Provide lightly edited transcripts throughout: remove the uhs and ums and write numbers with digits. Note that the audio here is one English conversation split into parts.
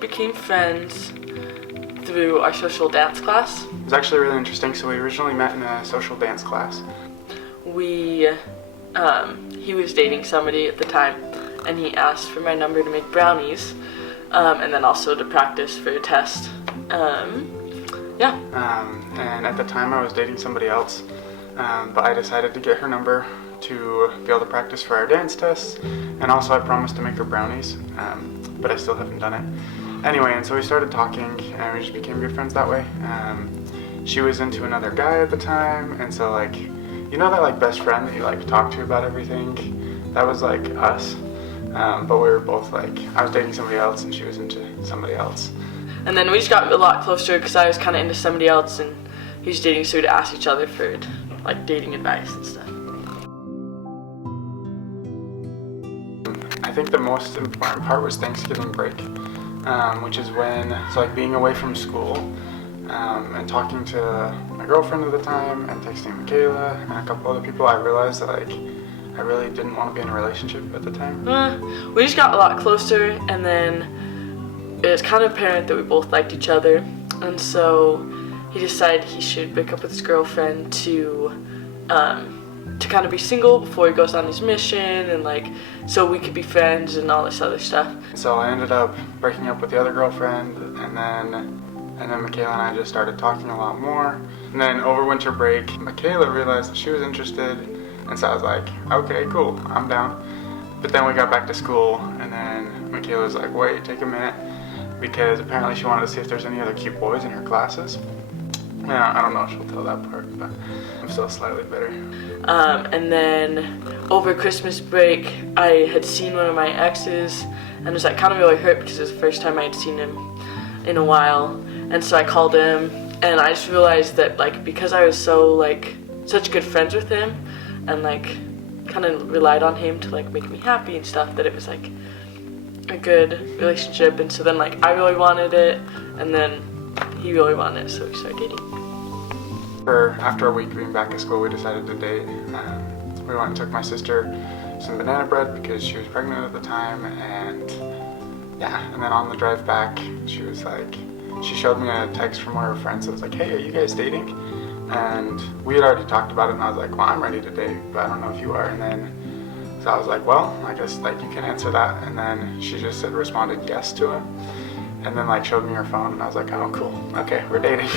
Became friends through our social dance class. It was actually really interesting. So we originally met in a social dance class. He was dating somebody at the time, and he asked for my number to make brownies, and then also to practice for a test. And at the time I was dating somebody else, but I decided to get her number to be able to practice for our dance tests, and also I promised to make her brownies, but I still haven't done it. Anyway, and so we started talking, and we just became good friends that way. She was into another guy at the time, and so like, you know that like best friend that you like talk to about everything? That was like us, but we were both like, I was dating somebody else and she was into somebody else. And then we just got a lot closer because I was kind of into somebody else and he was dating, so we'd ask each other for like dating advice and stuff. I think the most important part was Thanksgiving break, which is when it's like being away from school and talking to my girlfriend at the time and texting Michaela and a couple other people. I realized that like I really didn't want to be in a relationship at the time. We just got a lot closer, and then it was kind of apparent that we both liked each other, and so he decided he should break up with his girlfriend to kind of be single before he goes on his mission, and like so we could be friends and all this other stuff. So I ended up breaking up with the other girlfriend, and then Michaela and I just started talking a lot more. And then over winter break, Michaela realized that she was interested, and so I was like, okay, cool, I'm down. But then we got back to school, and then Michaela was like, wait, take a minute, because apparently she wanted to see if there's any other cute boys in her classes. Yeah, I don't know if she'll tell that part, but I'm still slightly bitter. And then over Christmas break, I had seen one of my exes, and was like kind of really hurt because it was the first time I had seen him in a while. And so I called him, and I just realized that like because I was such good friends with him, and like kind of relied on him to like make me happy and stuff, that it was like a good relationship. And so then like I really wanted it, and then he really wanted it, so we started dating. After a week being back at school, we decided to date. We went and took my sister some banana bread because she was pregnant at the time, and then on the drive back, she showed me a text from one of her friends that was like, hey, are you guys dating? And we had already talked about it, and I was like, well, I'm ready to date, but I don't know if you are. And then, so I was like, well, I guess like you can answer that. And then she just responded yes to him, and then like showed me her phone, and I was like, oh, cool, okay, we're dating.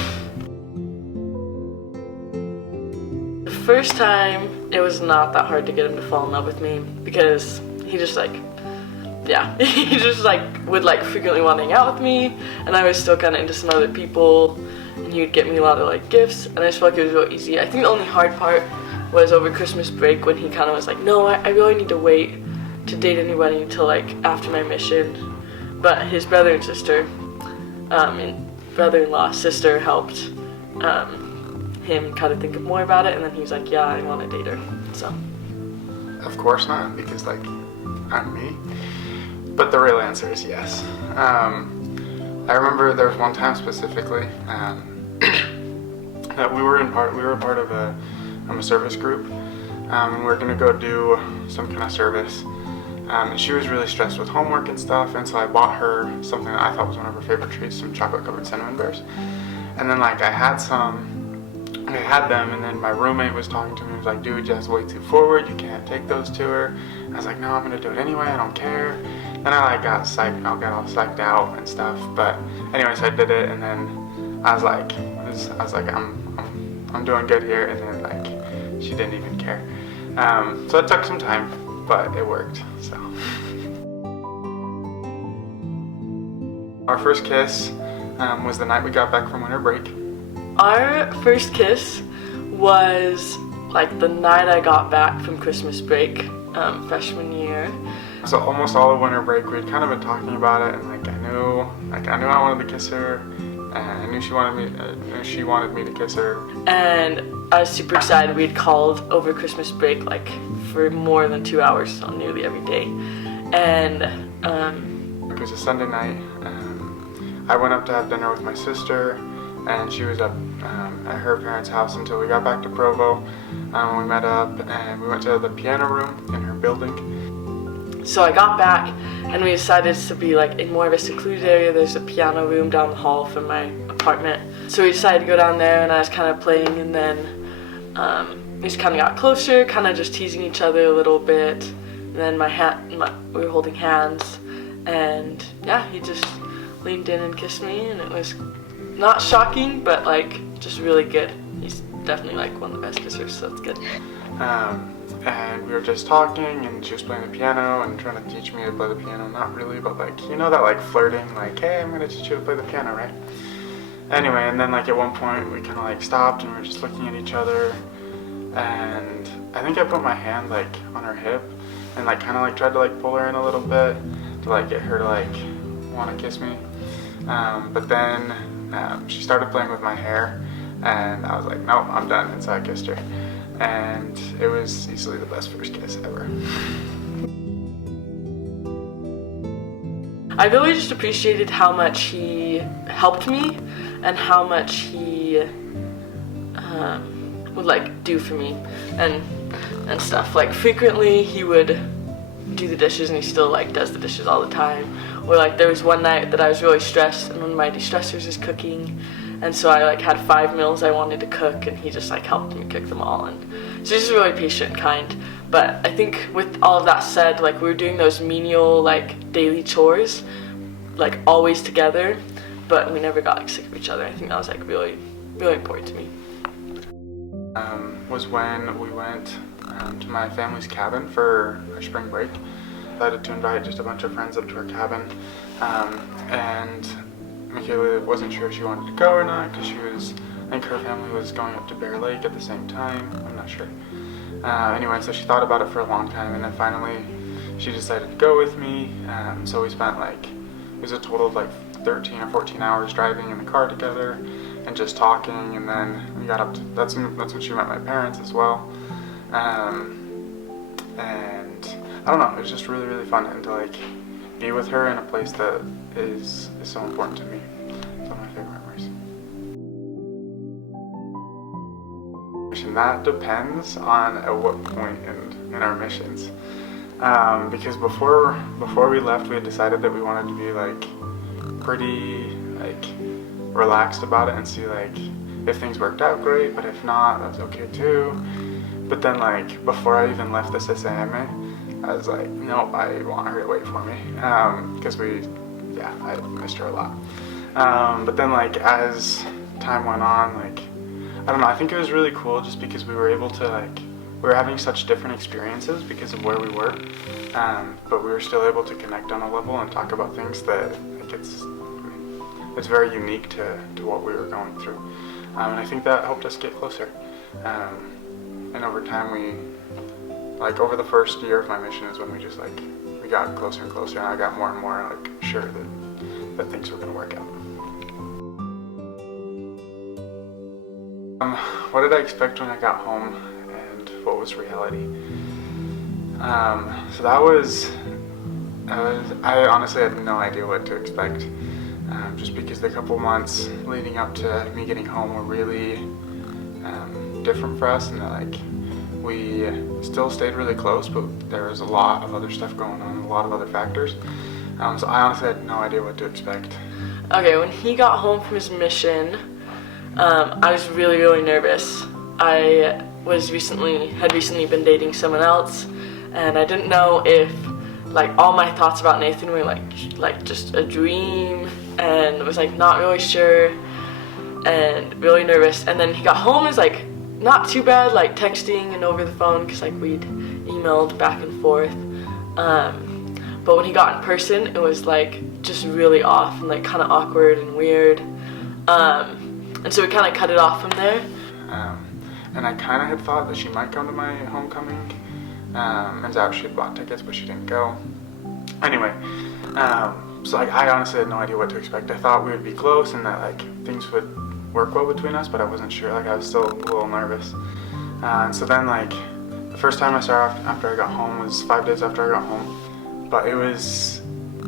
The first time, it was not that hard to get him to fall in love with me because he just he just would frequently want to hang out with me, and I was still kind of into some other people, and he would get me a lot of gifts, and I just felt like it was real easy. I think the only hard part was over Christmas break when he kind of was like, no, I really need to wait to date anybody until after my mission. But his brother and sister, and brother-in-law's sister helped him kind of think more about it, and then he was like, yeah, I want to date her. So of course not, because I'm me. But the real answer is yes. I remember there was one time specifically that we were a part of a service group, and we were gonna go do some kind of service. And she was really stressed with homework and stuff, and so I bought her something that I thought was one of her favorite treats, some chocolate-covered cinnamon bears. And then I had them, and then my roommate was talking to me. He was like, dude, just way too forward, you can't take those to her. I was like, no, I'm gonna do it anyway, I don't care. Then I got all psyched out and stuff. But anyways, I did it, and then I was like, I'm doing good here, and then she didn't even care. So it took some time, but it worked. So our first kiss was the night we got back from winter break. Our first kiss was the night I got back from Christmas break, freshman year. So almost all of winter break, we'd kind of been talking about it, and I knew I wanted to kiss her, and I knew she wanted me to kiss her. And I was super excited. We'd called over Christmas break for more than 2 hours on nearly every day, and it was a Sunday night. I went up to have dinner with my sister, and she was up at her parents' house until we got back to Provo. We met up, and we went to the piano room in her building. So I got back, and we decided to be like in more of a secluded area. There's a piano room down the hall from my apartment, so we decided to go down there, and I was kind of playing, and then we just kind of got closer, kind of just teasing each other a little bit, and then we were holding hands, and yeah, he just leaned in and kissed me, and it was not shocking, but like just really good. He's definitely like one of the best kissers, so it's good. And we were just talking, and she was playing the piano and trying to teach me to play the piano. Not really, but like, you know, that like flirting, like, hey, I'm gonna teach you to play the piano, right? Anyway, and then like at one point we kind of like stopped and we were just looking at each other, and I think I put my hand like on her hip and like kind of like tried to like pull her in a little bit to like get her to like want to kiss me. But then she started playing with my hair, and I was like, nope, I'm done, and so I kissed her. And it was easily the best first kiss ever. I really just appreciated how much he helped me and how much he would like do for me and stuff. Like frequently he would do the dishes, and he still like does the dishes all the time. Or like there was one night that I was really stressed, and one of my de-stressors is cooking, and so I like had 5 meals I wanted to cook, and he just like helped me cook them all. And so he's just really patient and kind. But I think with all of that said, like we were doing those menial like daily chores like always together, but we never got like sick of each other. I think that was like really, really important to me. Was when we went to my family's cabin for our spring break. I decided to invite just a bunch of friends up to our cabin, and Michaela wasn't sure if she wanted to go or not, because I think her family was going up to Bear Lake at the same time. I'm not sure. Anyway, so she thought about it for a long time, and then finally she decided to go with me. So we spent like, it was a total of like 13 or 14 hours driving in the car together and just talking, and then we got up to, that's when she met my parents as well. And I don't know, it was just really, really fun, and to like be with her in a place that is so important to me. It's one of my favorite memories. And that depends on at what point in our missions. Because before we left, we had decided that we wanted to be like pretty like relaxed about it and see like if things worked out great, but if not, that was okay too. But then like before I even left the CCM, I was like, nope, I want her to wait for me, because I missed her a lot. But then like as time went on, like I don't know, I think it was really cool just because we were able to like, we were having such different experiences because of where we were, but we were still able to connect on a level and talk about things that like it's very unique to what we were going through, and I think that helped us get closer. And over time, over the first year of my mission is when we just like, we got closer and closer, and I got more and more like sure that things were gonna work out. What did I expect when I got home, and what was reality? So I honestly had no idea what to expect, just because the couple months leading up to me getting home were really different for us, and like we still stayed really close, but there was a lot of other stuff going on, a lot of other factors. So I honestly had no idea what to expect. Okay, when he got home from his mission, I was really, really nervous. I had recently been dating someone else, and I didn't know if like all my thoughts about Nathan were like just a dream, and was like not really sure and really nervous. And then he got home, it was like not too bad, like texting and over the phone, because like we'd emailed back and forth. But when he got in person, it was like just really off and like kind of awkward and weird. And so we kind of cut it off from there. And I kind of had thought that she might come to my homecoming. Turns out she had bought tickets, but she didn't go. Anyway, so like I honestly had no idea what to expect. I thought we would be close and that like things would work well between us, but I wasn't sure. Like I was still a little nervous. And so then like the first time I saw her after I got home was 5 days after I got home. But it was,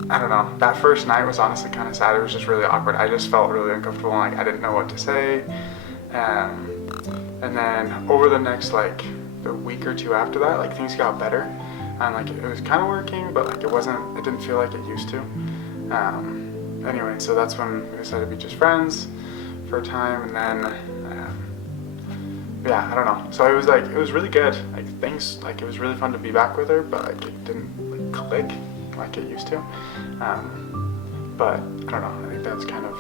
I don't know, that first night was honestly kind of sad. It was just really awkward. I just felt really uncomfortable, and like I didn't know what to say. And then over the next like the week or two after that, like things got better. and like it was kind of working, but like it didn't feel like it used to. Anyway, so that's when we decided to be just friends for a time, and then yeah, I don't know. So it was really good. Like it was really fun to be back with her, but like it didn't like click like it used to. But I don't know. I think that's kind of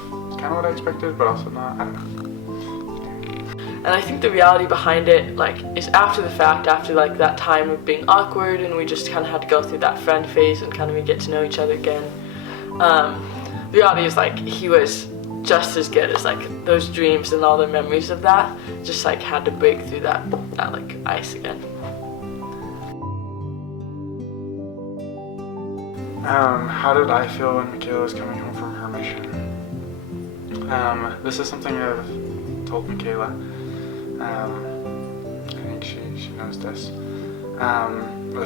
what I expected, but also not. I don't know. And I think the reality behind it, like, is after the fact, after like that time of being awkward, and we just kind of had to go through that friend phase and kind of get to know each other again. The reality is like he was just as good as like those dreams and all the memories of that. Just like had to break through that like ice again. How did I feel when Michaela was coming home from her mission? This is something I've told Michaela. I think she knows this.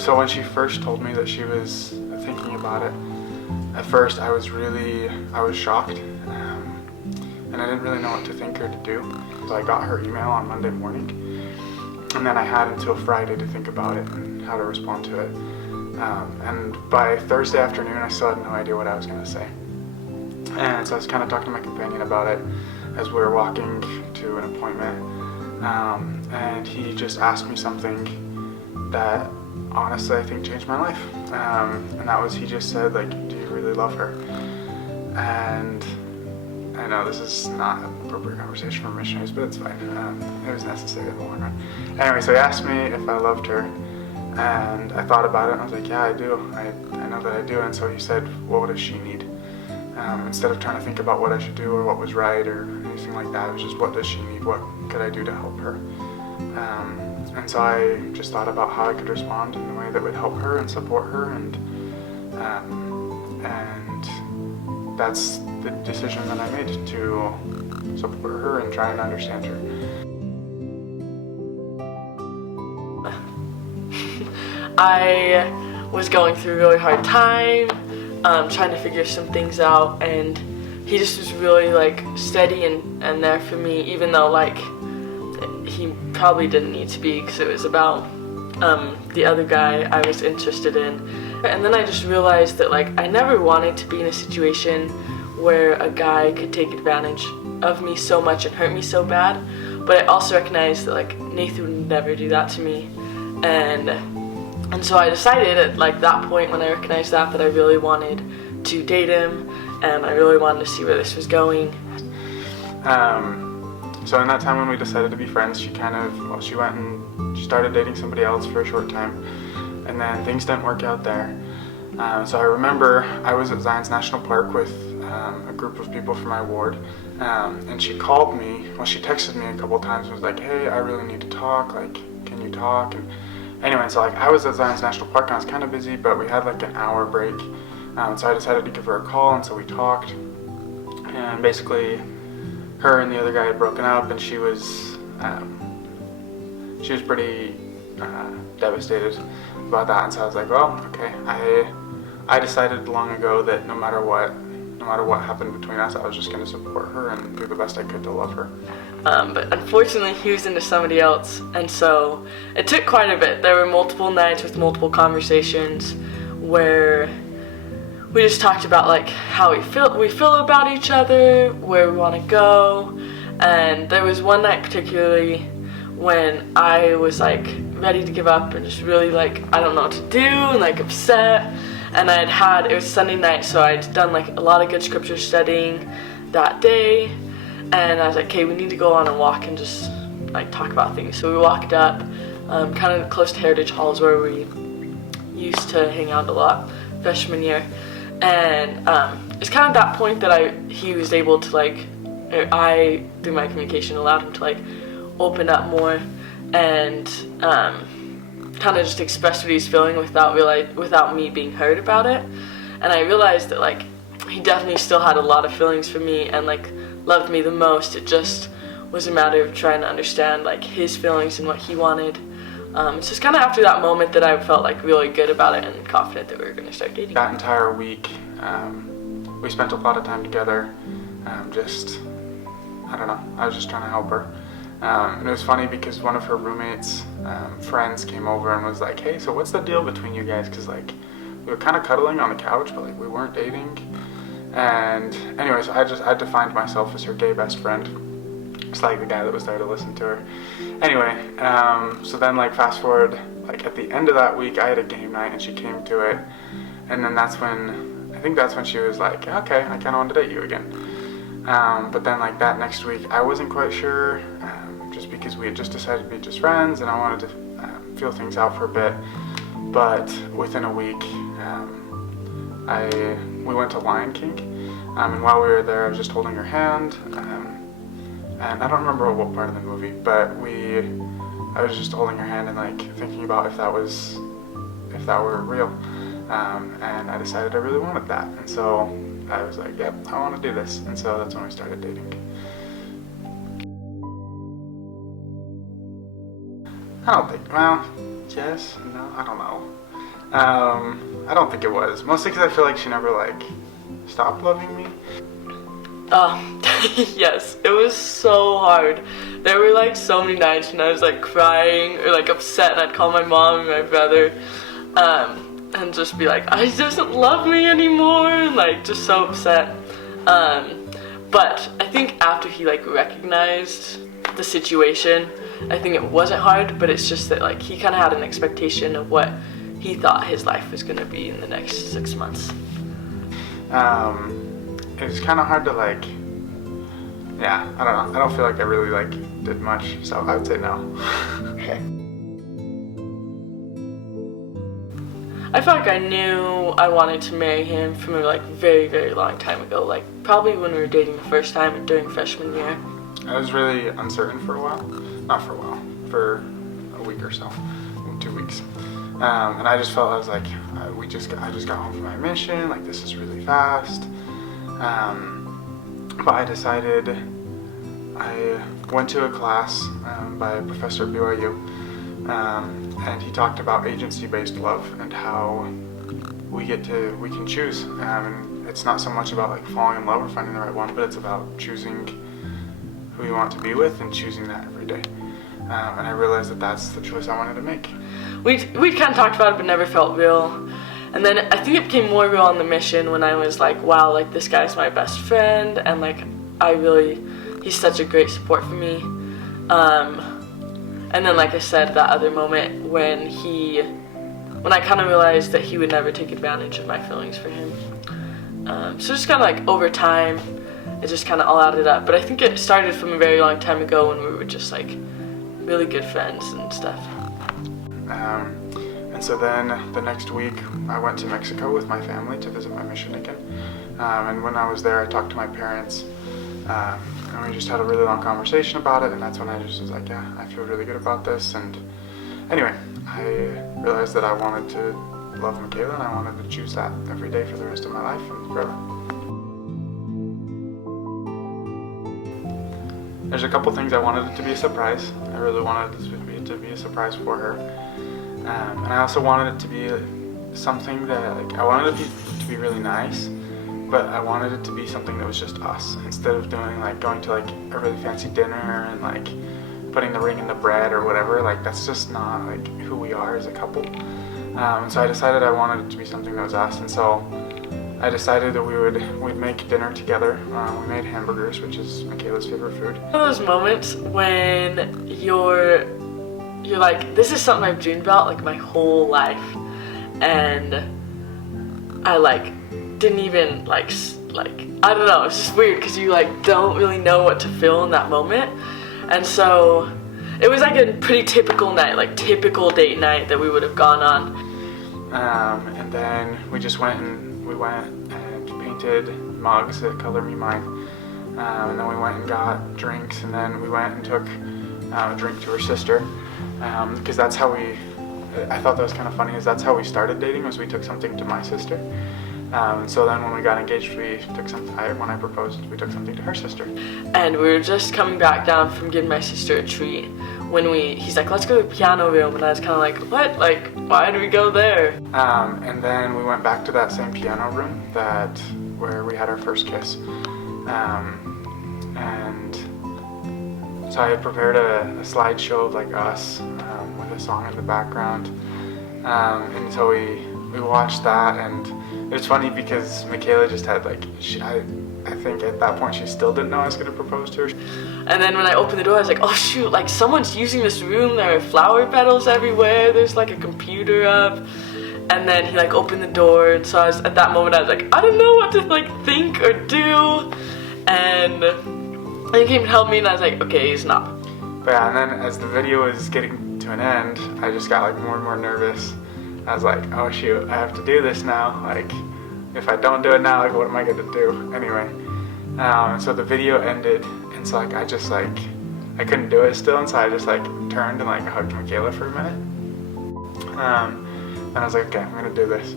So when she first told me that she was thinking about it, at first I was shocked, and I didn't really know what to think or to do. So I got her email on Monday morning, and then I had until Friday to think about it and how to respond to it. And by Thursday afternoon, I still had no idea what I was going to say. And so I was kind of talking to my companion about it as we were walking to an appointment. And he just asked me something that honestly I think changed my life. And that was, he just said, like, do you really love her? And I know this is not an appropriate conversation for missionaries, but it's fine. It was necessary in the long run. Anyway, so he asked me if I loved her. And I thought about it, and I was like, yeah, I do. I know that I do. And so he said, what does she need? Instead of trying to think about what I should do or what was right or anything like that, it was just, what does she need? What could I do to help her? And so I just thought about how I could respond in a way that would help her and support her, and that's the decision that I made, to support her and try and understand her. I was going through a really hard time, trying to figure some things out, and he just was really like steady and there for me, even though like he probably didn't need to be, because it was about the other guy I was interested in. And then I just realized that like I never wanted to be in a situation where a guy could take advantage of me so much and hurt me so bad, but I also recognized that like Nathan would never do that to me. And so I decided at like that point, when I recognized that I really wanted to date him, and I really wanted to see where this was going. So in that time when we decided to be friends, she went and she started dating somebody else for a short time, and then things didn't work out there. So I remember I was at Zion's National Park with a group of people from my ward, and she called me, she texted me a couple times and was like, hey, I really need to talk, like, can you talk? And anyway, so like I was at Zion's National Park and I was kind of busy, but we had like an hour break. So I decided to give her a call, and so we talked. And basically, her and the other guy had broken up, and she was pretty devastated about that. And so I was like, well, okay. I decided long ago that no matter what happened between us, I was just going to support her and do the best I could to love her. But unfortunately, he was into somebody else, and so it took quite a bit. There were multiple nights with multiple conversations where we just talked about like how we feel about each other, where we want to go. And there was one night particularly when I was like ready to give up and just really like I don't know what to do and like upset. And it was Sunday night, so I'd done like a lot of good scripture studying that day. And I was like, okay, we need to go on a walk and just like talk about things. So we walked up, kind of close to Heritage Halls where we used to hang out a lot freshman year. And it's kind of that point that he was able to like, I through my communication allowed him to like open up more and kind of just express what he's feeling without me being hurt about it. And I realized that like he definitely still had a lot of feelings for me and like loved me the most. It just was a matter of trying to understand like his feelings and what he wanted. It's just kind of after that moment that I felt like really good about it and confident that we were going to start dating. That entire week, we spent a lot of time together. I don't know, I was just trying to help her. And it was funny because one of her roommates' friends came over and was like, hey, so what's the deal between you guys? Because like we were kind of cuddling on the couch, but like we weren't dating. And anyways, I had to find myself as her gay best friend. It's like the guy that was there to listen to her. Anyway, so then like fast forward, like at the end of that week, I had a game night and she came to it. And then I think that's when she was like, okay, I kind of want to date you again. But then like that next week, I wasn't quite sure, just because we had just decided to be just friends and I wanted to feel things out for a bit. But within a week, we went to Lion King, and while we were there, I was just holding her hand, and I don't remember what part of the movie, but I was just holding her hand and like thinking about if that were real, and I decided I really wanted that, and so I was like, yep, I want to do this, and so that's when we started dating. I don't think, well, yes, no, I don't know. I don't think it was. Mostly because I feel like she never like stopped loving me. Yes, it was so hard. There were like so many nights when I was like crying or like upset and I'd call my mom and my brother and just be like, he doesn't love me anymore, and like just so upset. But I think after he like recognized the situation, I think it wasn't hard, but it's just that like he kind of had an expectation of what he thought his life was gonna be in the next 6 months. It was kind of hard to like, yeah, I don't know. I don't feel like I really like did much, so I would say no. Okay. I felt like I knew I wanted to marry him from a like very, very long time ago, like probably when we were dating the first time and during freshman year. I was really uncertain for a while. Not for a while, for a week or so, 2 weeks. And I just felt, I was like, I just got home from my mission, like this is really fast. But I decided, I went to a class by a professor at BYU, and he talked about agency-based love and how we can choose. And it's not so much about like falling in love or finding the right one, but it's about choosing who you want to be with and choosing that every day. And I realized that that's the choice I wanted to make. We kind of talked about it, but never felt real. And then I think it became more real on the mission when I was like, wow, like this guy's my best friend, and like he's such a great support for me. And then like I said, that other moment when I kind of realized that he would never take advantage of my feelings for him. So just kind of like over time, it just kind of all added up. But I think it started from a very long time ago when we were just like really good friends and stuff. And so then the next week I went to Mexico with my family to visit my mission again. And when I was there, I talked to my parents, and we just had a really long conversation about it, and that's when I just was like, yeah, I feel really good about this. And anyway, I realized that I wanted to love Michaela, and I wanted to choose that every day for the rest of my life and forever. There's a couple things I wanted it to be a surprise. I really wanted it to be a surprise for her. And I also wanted it to be something that, like, I wanted it to be really nice, but I wanted it to be something that was just us. Instead of going to like a really fancy dinner and like putting the ring in the bread or whatever, like that's just not like who we are as a couple. And so I decided I wanted it to be something that was us, and so I decided that we'd make dinner together. We made hamburgers, which is Michaela's favorite food. One of those moments when you're like, this is something I've dreamed about like my whole life, and I like didn't even like I don't know, it's just weird because you like don't really know what to feel in that moment. And so it was like a pretty typical night, like typical date night that we would have gone on. And then we went and painted mugs at Color Me Mine. And then we went and got drinks, and then we went and took a drink to her sister. Because that's how I thought that was kind of funny, is that's how we started dating, was we took something to my sister. So then when we got engaged, we took something, when I proposed, we took something to her sister. And we were just coming back down from giving my sister a treat when he's like, let's go to the piano room, and I was kind of like, what? Like, why do we go there? And then we went back to that same piano room where we had our first kiss. And So I had prepared a slideshow of like us with a song in the background, and so we watched that, and it was funny because Michaela just had like I think at that point she still didn't know I was gonna propose to her. And then when I opened the door, I was like, oh shoot, like someone's using this room, there are flower petals everywhere, there's like a computer up. And then he like opened the door, and so at that moment I was like, I don't know what to like think or do. And he came and helped me, and I was like, okay, he's not. But yeah, and then as the video was getting to an end, I just got like more and more nervous. I was like, oh shoot, I have to do this now. Like, if I don't do it now, like what am I gonna do? Anyway, so the video ended, and so like I couldn't do it still, and so I just like turned and like hugged Michaela for a minute. And I was like, okay, I'm gonna do this.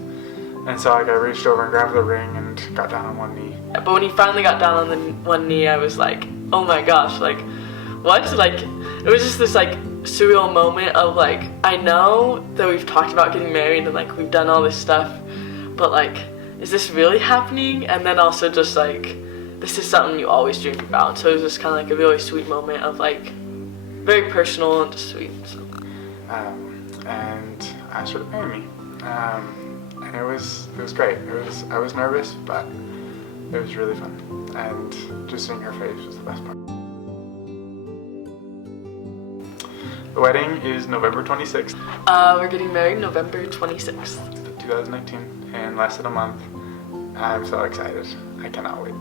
And so like I reached over and grabbed the ring and got down on one knee. But when he finally got down on the one knee, I was like, oh my gosh, like, what? Like, it was just this like surreal moment of like, I know that we've talked about getting married and like we've done all this stuff, but like, is this really happening? And then also just like, this is something you always dream about. So it was just kind of like a really sweet moment of like, very personal and just sweet. So. And asked her to marry me. And it was great. I was nervous, but it was really fun. And just seeing her face was the best part. The wedding is November 26th. We're getting married November 26th. 2019, in less than a month. I'm so excited. I cannot wait.